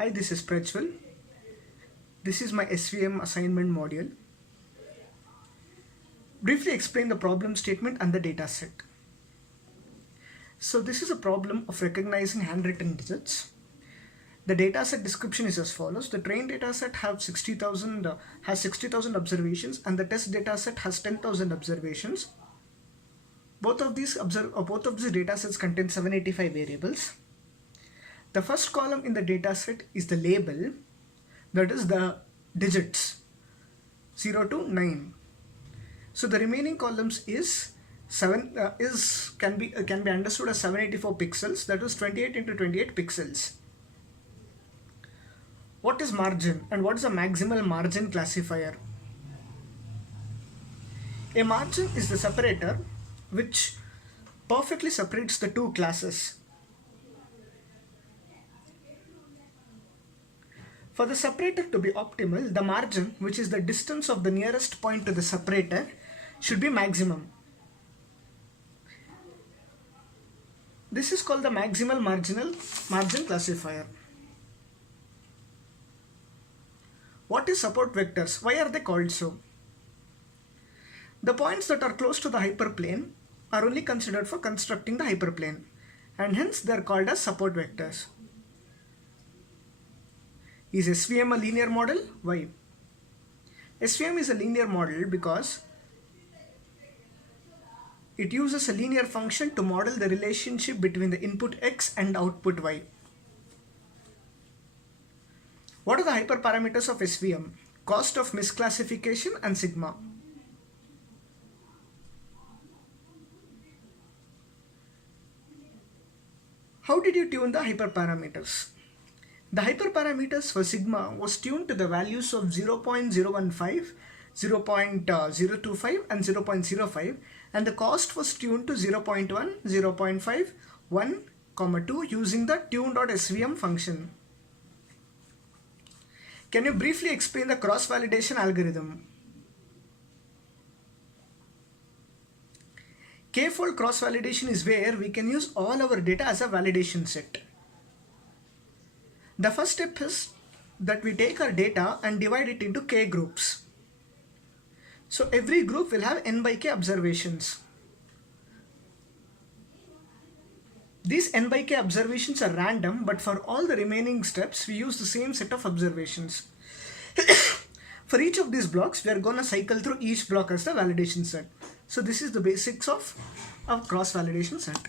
Hi, this is Prajwal. This is my SVM assignment module. Briefly explain the problem statement and the data set. So this is a problem of recognizing handwritten digits. The data set description is as follows. The trained data set has 60,000 observations and the test data set has 10,000 observations. Both of these data sets contain 785 variables. The first column in the data set is the label, that is the digits 0 to 9. So the remaining columns can be understood as 784 pixels, that is 28 into 28 pixels. What is margin and what is a maximal margin classifier? A margin is the separator which perfectly separates the two classes. For the separator to be optimal, the margin, which is the distance of the nearest point to the separator, should be maximum. This is called the maximal margin classifier. What is support vectors? Why are they called so? The points that are close to the hyperplane are only considered for constructing the hyperplane, and hence they are called as support vectors. Is SVM a linear model? Why? SVM is a linear model because it uses a linear function to model the relationship between the input x and output y. What are the hyperparameters of SVM? Cost of misclassification and sigma. How did you tune the hyperparameters? The hyperparameters for sigma was tuned to the values of 0.015, 0.025 and 0.05, and the cost was tuned to 0.1, 0.5, 1, 2 using the tune.svm function. Can you briefly explain the cross-validation algorithm? K-fold cross-validation is where we can use all our data as a validation set. The first step is that we take our data and divide it into k groups. So every group will have n by k observations. These n by k observations are random, but for all the remaining steps we use the same set of observations. For each of these blocks we are going to cycle through each block as the validation set. So this is the basics of a cross-validation set.